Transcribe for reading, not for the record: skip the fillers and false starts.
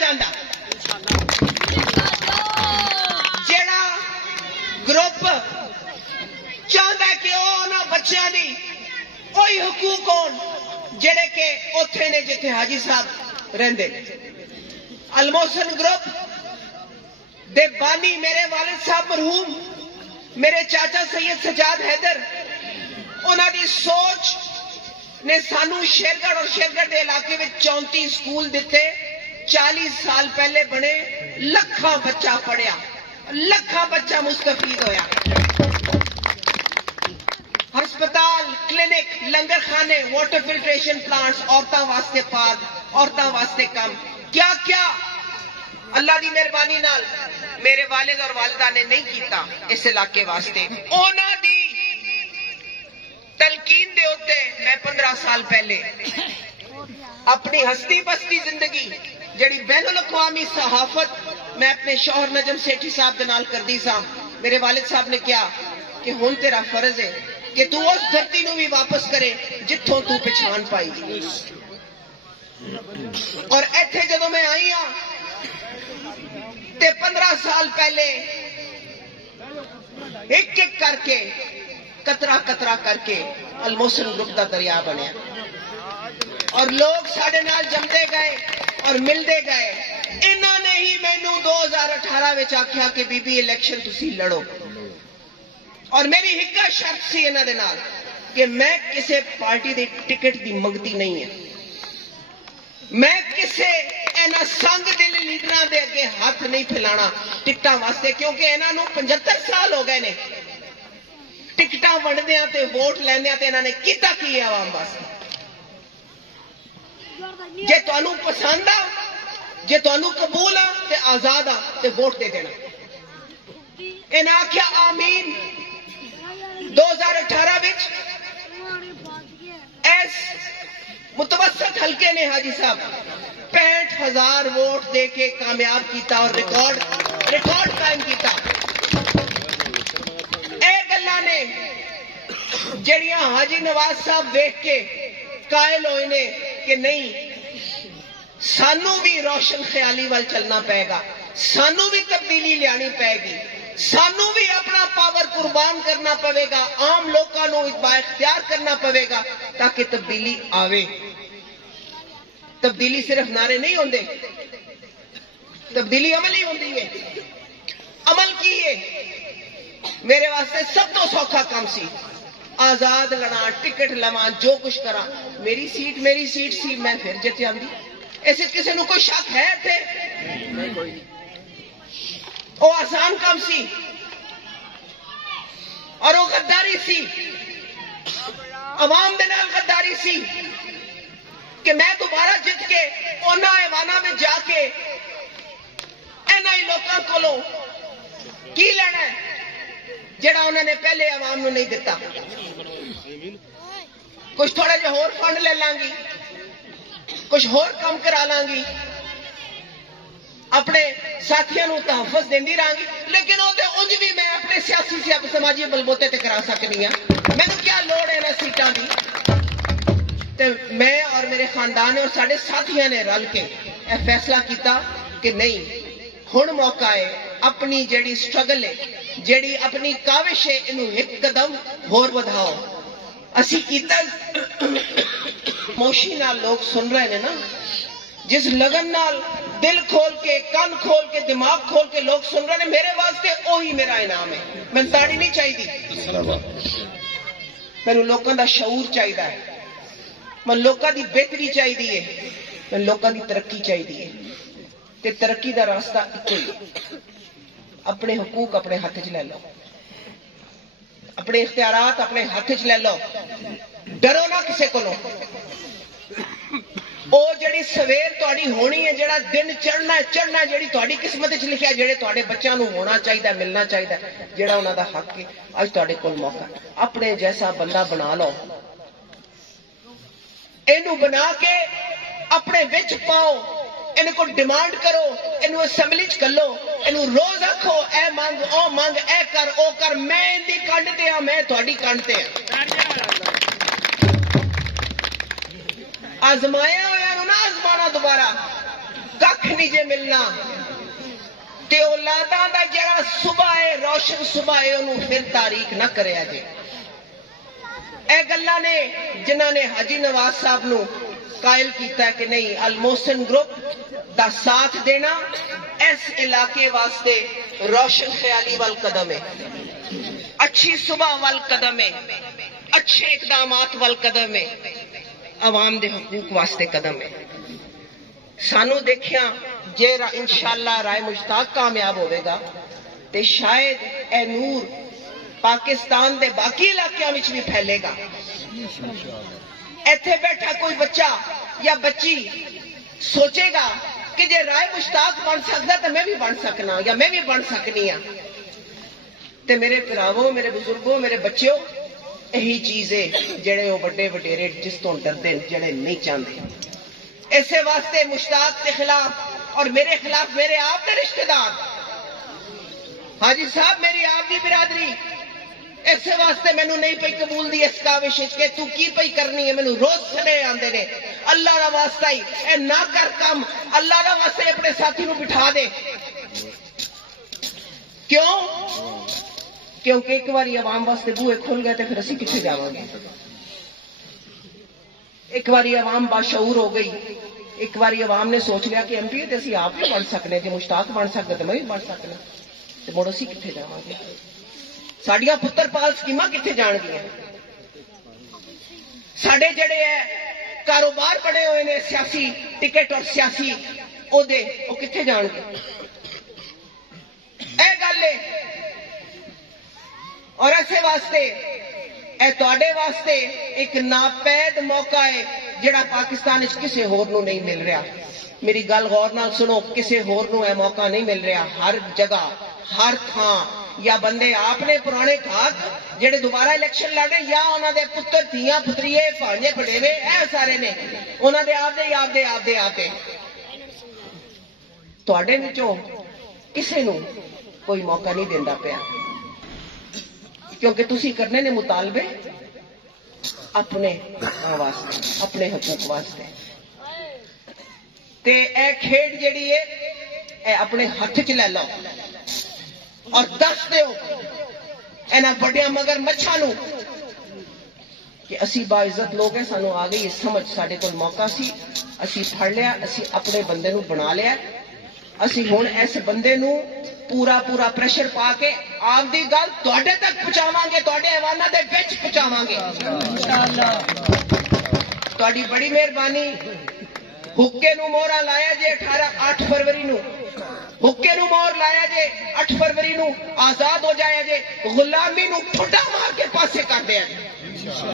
चाहता जेड़ा ग्रुप चाहता कि उन्होंने बच्चों की कोई हकूक हो जेड़े के उथे ने जिथे हाजी साहब रहिंदे अलमोहसन ग्रुप दे बानी मेरे वालिद साहब मरहूम मेरे चाचा सैयद सजाद हैदर उन्हां दी सोच ने सानू शेरगढ़ और शेरगढ़ के इलाके में 34 स्कूल दिते 40 साल पहले बने लखा बच्चा पढ़िया लखा बच्चा मुस्तफीद होया हस्पताल क्लिनिक लंगर खाने वाटर फिल्ट्रेशन प्लांट्स औरतों वास्ते पाक औरतों वास्ते कम क्या क्या अल्लाह की मेहरबानी नाल मेरे वालिद और वालिदा ने नहीं किया इस इलाके वास्ते उन्हां दी तलकीन दे उत्ते मैं 15 साल पहले अपनी हस्ती बस्ती जिंदगी जड़ी बैनुल अक़वामी सहाफत मैं अपने शौहर नजम सेठी साहब दे नाल करदी सा मेरे वालिद साहब ने कहा कि हुण तेरा फर्ज है कि तू उस धरती नूं भी वापस करे जिथों तू पछाण पाई और इत्थे जदों मैं आई हां ते 15 साल पहले एक एक करके कतरा कतरा करके अलमोहसन ग्रुप का दरिया बनया और लोग साडे नाल जमते गए और मिलते गए इन्होंने ही मैनू 2018 में आख्या कि बीबी इलेक्शन तुसी लड़ो और मेरी हिक्का शर्त सी इन्हां दे नाल कि मैं किसी पार्टी की टिकट की मंगती नहीं है मैं किसी इन्हां संग दिल लीडरां दे अगे हाथ नहीं फैलाना टिकटां वास्ते क्योंकि इन्हां नूं 75 साल हो गए ने टिकटां वंडदियां ते वोट लैंदियां ते इन्हां ने कीता की है आवाम वास्ते जे तुहानूं पसंद आ जे तुहानूं कबूल आ ते आजाद आ ते वोट दे देना इन्हां आख्या आमीन 2018 विच एस मुतवसत हल्के ने हाजी साहब 65,000 वोट दे के कामयाब किया और रिकॉर्ड कायम किया गल्लां ने जड़ियां हाजी नवाज साहब वेख के कायल होए ने कि नहीं सानू भी रोशन ख्याली वाल चलना पेगा सानू भी तब्दीली लियानी पेगी सानू भी अपना पावर कुर्बान करना पवेगा आम लोगों को बाइख्तियार करना पवेगा ताकि तब्दीली आवे तब्दीली सिर्फ नारे नहीं होंगे तब्दीली अमल ही होती है अमल की है मेरे वास्ते सब तो सौखा काम सी आजाद लड़ा टिकट लवा जो कुछ करा मेरी सीट सी मैं फिर जित जाती ऐसे किसी को कोई शक है थे वो आसान काम सी और वो गद्दारी सी अवाम दे नाल गद्दारी सी कि मैं दोबारा जित के उन्हां ऐवाना में जाके इन्हां ही लोगों कोलों की लेना है जेड़ा उन्होंने पहले आवाम नूं नहीं दिता कुछ थोड़े जे होर फंड ले लांगी कुछ होर काम करा लांगी अपने साथियों को तहफुज देंदी रहांगी लेकिन उंज भी मैं अपने सियासी समाजी बलबोते ते करा सकनी हां मैनूं क्या लोड़ है इन्हां सीटां दी ते मैं और मेरे खानदान ने और साडे साथियों ने रल के यह फैसला किया कि नहीं हुण मौका है अपनी जेड़ी स्ट्रगल है जेड़ी अपनी काविश है इनू एक कदम होर वधाओ असी कीता मोशी नाल लोग सुन रहे ने ना जिस लगन नाल दिल खोल के कान खोल के दिमाग खोल के लोग सुन रहे हैं मेरे वास्ते वही मेरा इनाम है मैं ताड़ी नहीं चाहिए मैनू लोगों का शऊर चाहिए मैं लोगों की बेहतरी चाहिए मैं लोगों की तरक्की चाहिए ते तरक्की का रास्ता एक ही अपने हकूक अपने हाथ च ले लो अपने इख्तियारात अपने हाथ च ले लो डरो ना किसी को जी सवेर थोड़ी होनी है जरा दिन चढ़ना जी थोड़ी किस्मत च लिखा जेडे बच्चों को होना चाहिए मिलना चाहिए जेड़ा उन्होंने हक है अज थोड़े को मौका अपने जैसा बंदा बना लो इनू बना के अपने विच पाओ इनको डिमांड करो इनू असैम्बली च करो इनू रोज आखो ए मंग ए कर ओ कर मैं इनकी कंड ते हां मैं थोड़ी कंड ते हां आजमाया होया ना आजमाना दोबारा कख नहीं जे मिलना ते औलादां दा जिहड़ा सुबह है रोशन सुबह है उन्होंने फिर तारीख ना करिया जे। ए गल्लां ने जिन्हां ने हाजी नवाज साहब नूं कायल किया कि नहीं अल मोहसिन ग्रुप दा साथ देना इस इलाके वास्ते रोशन ख्याली वाल कदम है, अच्छी सुबह वाल कदम है, अच्छे इकदामात वाल कदम है, अवाम दे हकूक वास्ते कदम है। सानू देखिया जे इंशाअल्लाह राय मुश्ताक कामयाब होवेगा ते शायद ए नूर पाकिस्तान दे बाकी इलाकों में भी फैलेगा। इत्थे बैठा कोई बच्चा या बच्ची सोचेगा कि जे राय मुश्ताक बन सकता तो मैं भी बन सकना या मैं भी बन सकनी हाँ। ते मेरे भरावों, मेरे बुजुर्गों, मेरे बच्चों, यही चीज है जेड़े वो बड़े वडेरे जिस तो डरते जेड़े नहीं चाहते। इसे वास्ते मुश्ताक के खिलाफ और मेरे खिलाफ मेरे आप के रिश्तेदार हाजी साहब मेरी आप की बिरादरी इस वास्ते मैनू नहीं पई कबूल दी इस काविश के तू की पई करनी है। मैनू रोज सने आंदे ने अल्लाह का वास्ता ही ए ना कर काम, अल्लाह का वास्ते अपने साथी नू बिठा दे। क्यों? क्योंकि एक बार अवाम वास्ते बूहे खुल गए तो फिर असी किथे जावांगे। एक बार अवाम बाशऊर हो गई, एक बार अवाम ने सोच लिया कि एमपी तो असी आप भी बन सकते, जो मुश्ताक बन सकते तो मैं भी बन सकना, तो मुड़ असी किथे जावांगे। साडियां पुत्तर पाल स्कीमां किथे जाणगियां। साडे जड़े है कारोबार बड़े हुए ने सियासी टिकट और सियासी ओहदे वो किथे जाणगे। ए गल है और ऐसे वास्ते ए तुहाडे वास्ते एक नापैद मौका है जिहड़ा पाकिस्तान विच किसी होर नूं नहीं मिल रहा। मेरी गल गौर नाल सुनो, किसी होर नूं यह मौका नहीं मिल रहा। हर जगह हर थां या बंदे आपने पुराने खाक जेड़े दोबारा इलेक्शन लड़ रहे या उन्होंने पुत्र धियां पुत्रिये भांजे भड़ेवे ए सारे ने उन्होंने आपदे तुहाडे विचों किसी नूं कोई मौका नहीं देंदा पिया, क्योंकि तुसी करने ने मुतालबे अपने वास्ते, अपने हकूक वास्ते। ते ए खेड जिहड़ी है ए अपने हथ च ले लो और दस दो इन्हां वड्डियां मगर मच्छां नूं कि असी बाइज्जत लोग हैं, सानू आ गई समझ, साडे कोल मौका सी, असी फड़ लिया, असी अपने बंदे नूं बना लिया। असी हुण इस बंदे नूं पूरा पूरा प्रेशर पा के आपदी गल तुहाडे तक पहुंचावांगे, तुहाडे ऐवानां दे विच पहुंचावांगे इंशाअल्लाह। तुहाडी बड़ी मेहरबानी। हुक्के नूं मोहरा लाया जे 8 फरवरी नूं, हुक्के नूं मोहर लाया जे 8 फरवरी नूं आजाद हो जाया जे, गुलामी नूं ठुड्डा मार के पासे कर दिया जे।